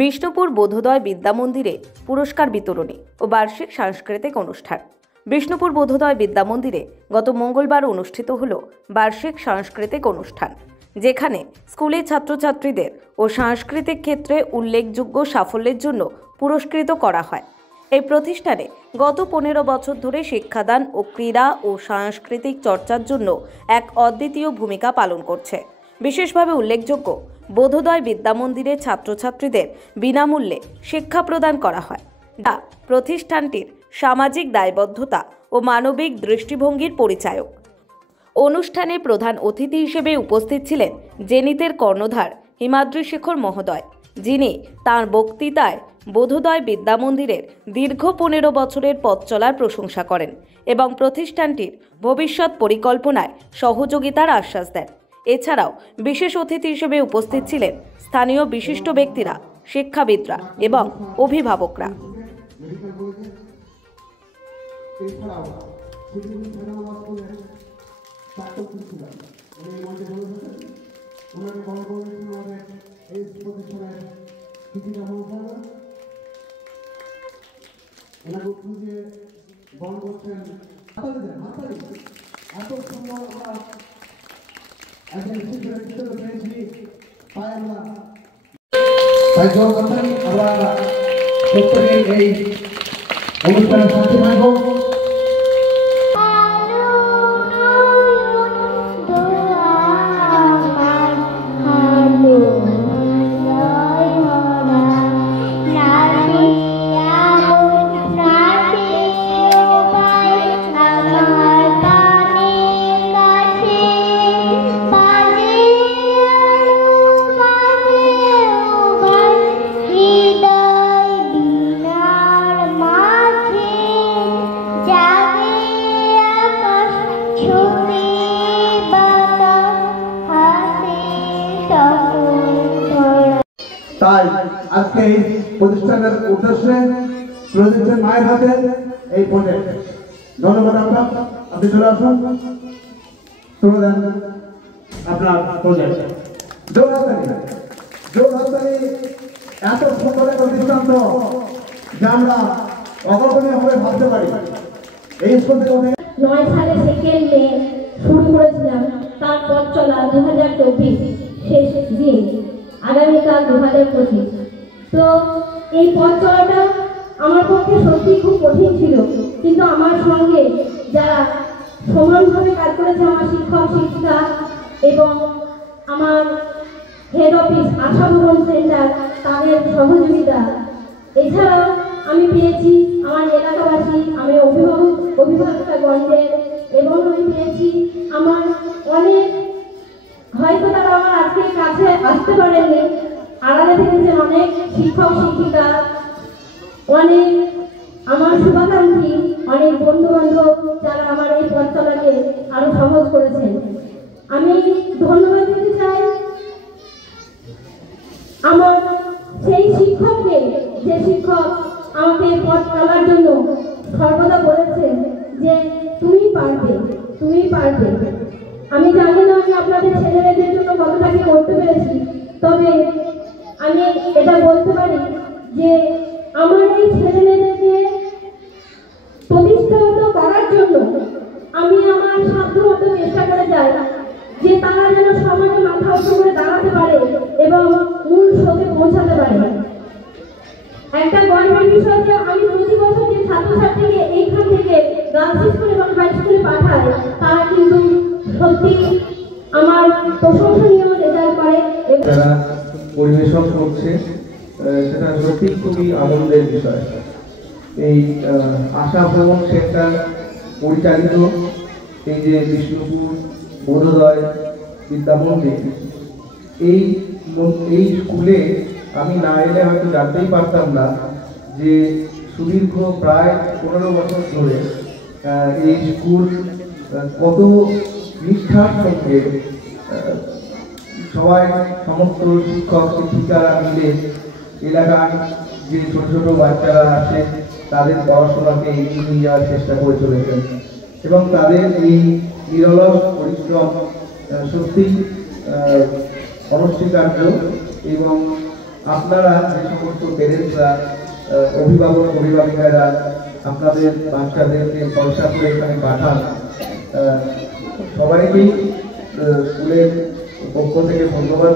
বিষ্ণুপুর বোধোদয় বিদ্যা মন্দিরে পুরস্কার বিতরণী ও বার্ষিক সাংস্কৃতিক অনুষ্ঠান। বিষ্ণুপুর বোধোদয় বিদ্যা মন্দিরে গত মঙ্গলবার অনুষ্ঠিত হল বার্ষিক সাংস্কৃতিক অনুষ্ঠান, যেখানে স্কুলের ছাত্রছাত্রীদের ও সাংস্কৃতিক ক্ষেত্রে উল্লেখযোগ্য সাফল্যের জন্য পুরস্কৃত করা হয়। এই প্রতিষ্ঠানে গত 15 বছর ধরে শিক্ষাদান ও ক্রীড়া ও সাংস্কৃতিক চর্চার জন্য এক অদ্বিতীয় ভূমিকা পালন করছে। বিশেষভাবে উল্লেখযোগ্য, বোধোদয় বিদ্যা মন্দিরের ছাত্রছাত্রীদের বিনামূল্যে শিক্ষা প্রদান করা হয়, যা প্রতিষ্ঠানটির সামাজিক দায়বদ্ধতা ও মানবিক দৃষ্টিভঙ্গির পরিচায়ক। অনুষ্ঠানে প্রধান অতিথি হিসেবে উপস্থিত ছিলেন জেনিতের কর্ণধার হিমাদ্রি শেখর মহোদয়, যিনি তাঁর বক্তৃতায় বোধোদয় বিদ্যা মন্দিরের দীর্ঘ 15 বছরের পথ চলার প্রশংসা করেন এবং প্রতিষ্ঠানটির ভবিষ্যৎ পরিকল্পনায় সহযোগিতার আশ্বাস দেন। এছাড়াও বিশেষ অতিথি হিসেবে উপস্থিত ছিলেন স্থানীয় বিশিষ্ট ব্যক্তিরা, শিক্ষাবিদরা এবং অভিভাবকরা। তাই আজকে এই প্রতিষ্ঠানের উদ্দেশ্যে প্রজেক্টের মায়ের হাতে এই প্রজেক্ট। ধন্যবাদ। আপনি চলে আসুন, তুলে দেন আপনার প্রজেক্ট। জোরহাতালি এত সুন্দর একটা দৃষ্টান্ত যা আমরা অকল্পনীয় ভাবে ভাবতে পারি। এই স্কুল থেকে 9 সালে সেকেন্ড মে শুরু করেছিলাম, তার পথ চলা 2024 শেষ দিন, আগামীকাল 2025। তো এই পথ চলাটা আমার পক্ষে সত্যি খুব কঠিন ছিল, কিন্তু আমার সঙ্গে যারা সমানভাবে কাজ করেছে, আমার শিক্ষক শিক্ষিকা এবং আমার হেড অফিস আশা ভবন সেন্টার, তাদের সহযোগিতা, এছাড়াও আমি পেয়েছি আমার এলাকাবাসী, আমি অভিভাবকগণদের, এবং আমি পেয়েছি আমার অনেক, হয়তো তারা আমার আজকে কাছে আসতে পারেননি, আড়ালে থেকেছেন অনেক শিক্ষক শিক্ষিকা, অনেক আমার শুভাকাঙ্ক্ষী, অনেক বন্ধু বান্ধব, যারা আমার এই পথ চলাকে আরো সহজ করেছেন। আমি ধন্যবাদ দিতে চাই আমার সেই শিক্ষককে, যে শিক্ষক আমাকে পথ চলার জন্য সর্বদা বলেছেন যে তুমি পারবে, তুমি পারবে। আমি জানি না আমি আপনাদের ছেলেমেয়েদের জন্য কতটা কি করতে পেরেছি, তবে আমি এটা বলতে পারি যে আমার এই ছেলেমেয়েদেরকে প্রতিষ্ঠিত করার জন্য আমি আমার সাধ্যমতো চেষ্টা করে যাই যে তারা যেন সমাজে মাথা উঁচু করে দাঁড়াতে পারে এবং মূল স্রোতে পৌঁছাতে পারে। একটা গর্বের বিষয় যে আমি প্রতি বছর যে ছাত্রছাত্রীকে এইখান থেকে গার্লস স্কুল এবং হাই স্কুলে পাঠাই, তারা কিন্তু সত্যি আমার প্রশংসনীয় রেজাল্ট করে। যারা পরিবেশন করছে সেটা সত্যি খুবই আনন্দের বিষয়। এই আশা ভবন সেন্টার পরিচালিত এই যে বিষ্ণুপুর বোধোদয় বিদ্যা মন্দির, এই স্কুলে আমি না এলে হয়তো জানতেই পারতাম না যে সুদীর্ঘ প্রায় 15 বছর ধরে এই স্কুল কত নিষ্ঠার সঙ্গে সবাই, সমস্ত শিক্ষক শিক্ষিকারা মিলে এলাকার যে ছোট ছোট বাচ্চারা আছে তাদের পড়াশোনাকে এগিয়ে নিয়ে যাওয়ার চেষ্টা করে চলেছেন এবং তাদের এই নিরলস পরিশ্রম সত্যি অনস্বীকার্য এবং আপনারা যে সমস্ত প্যারেন্টসরা, অভিভাবক অভিভাবিকারা আপনাদের বাচ্চাদেরকে ভরসা করে এখানে পাঠান, সবাইকেই স্কুলের পক্ষ থেকে ধন্যবাদ